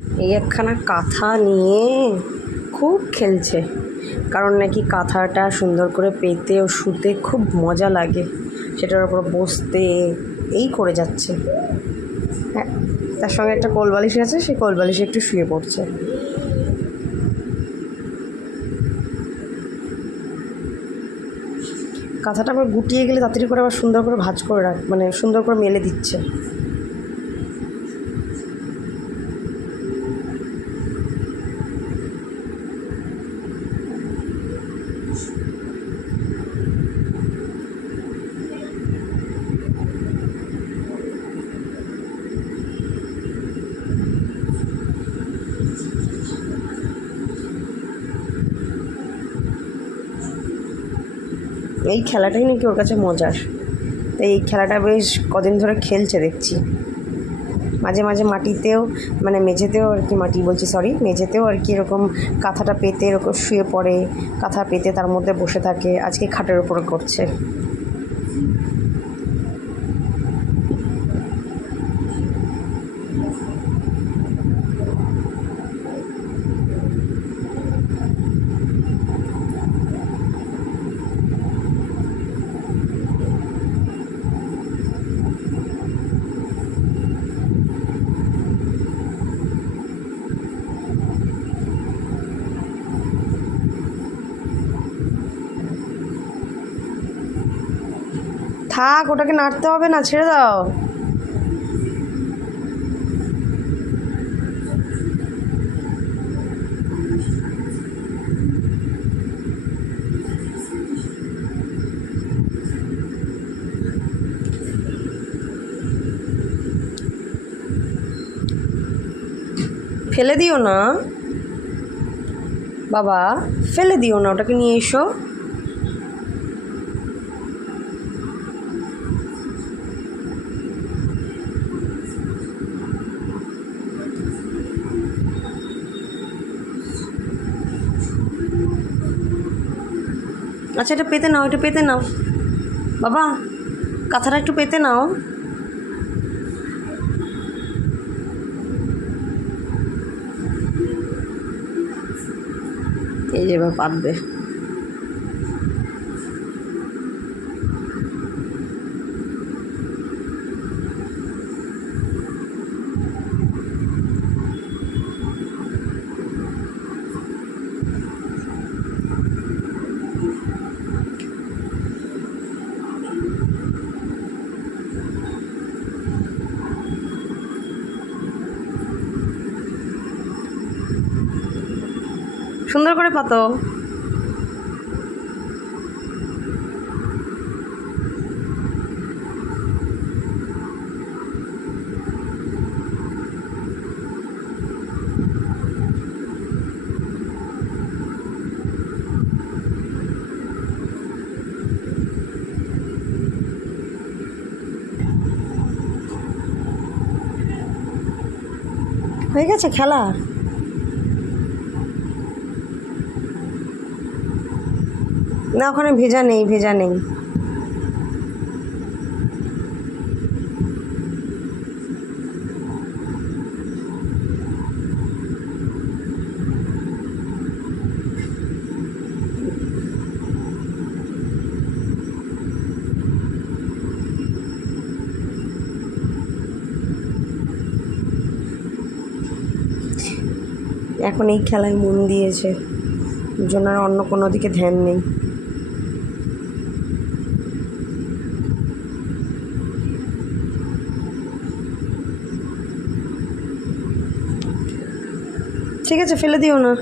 এই একখানা কাঁথা নিয়ে খুব খেলছে, কারণ নাকি কাঁথাটা সুন্দর করে পেতে ও শুতে খুব মজা লাগে, সেটার উপর বসতে এই করে যাচ্ছে। হ্যাঁ, তার সঙ্গে একটা কোলবালিশ আছে, সেই কোলবালিশে একটু শুয়ে পড়ছে। কাঁথাটা আবার গুটিয়ে গেলে তাড়াতাড়ি করে আবার সুন্দর করে ভাঁজ করে মানে সুন্দর করে মেলে দিচ্ছে। এই খেলাটাই নাকি ওর কাছে মজার, তাই এই খেলাটা বেশ কদিন ধরে খেলছে দেখছি। মাঝে মাঝে মাটিতেও, মানে মেঝেতেও আর কি, মাটি বলছি সরি, মেঝেতেও আর কি এরকম কাঁথাটা পেতে এরকম শুয়ে পড়ে, কাঁথা পেতে তার মধ্যে বসে থাকে। আজকে খাটের উপরে করছে। থাক, ওটাকে নাড়তে হবে না, ছেড়ে দাও। ফেলে দিও না বাবা, ফেলে দিও না, ওটাকে নিয়ে এসো। আচ্ছা, এটা পেতে নাও, এটা পেতে নাও বাবা, কাঁথাটা একটু পেতে নাও। এই যে এবার পাতবে। সুন্দর করে পাতো। হয়ে গেছে খেলা। না, ওখানে ভেজা নেই, ভেজা নেই। এখন এই খেলায় মন দিয়েছে, জন্য আর অন্য কোনো দিকে ধ্যান নেই। ঠিক আছে, ফেলে দিও না।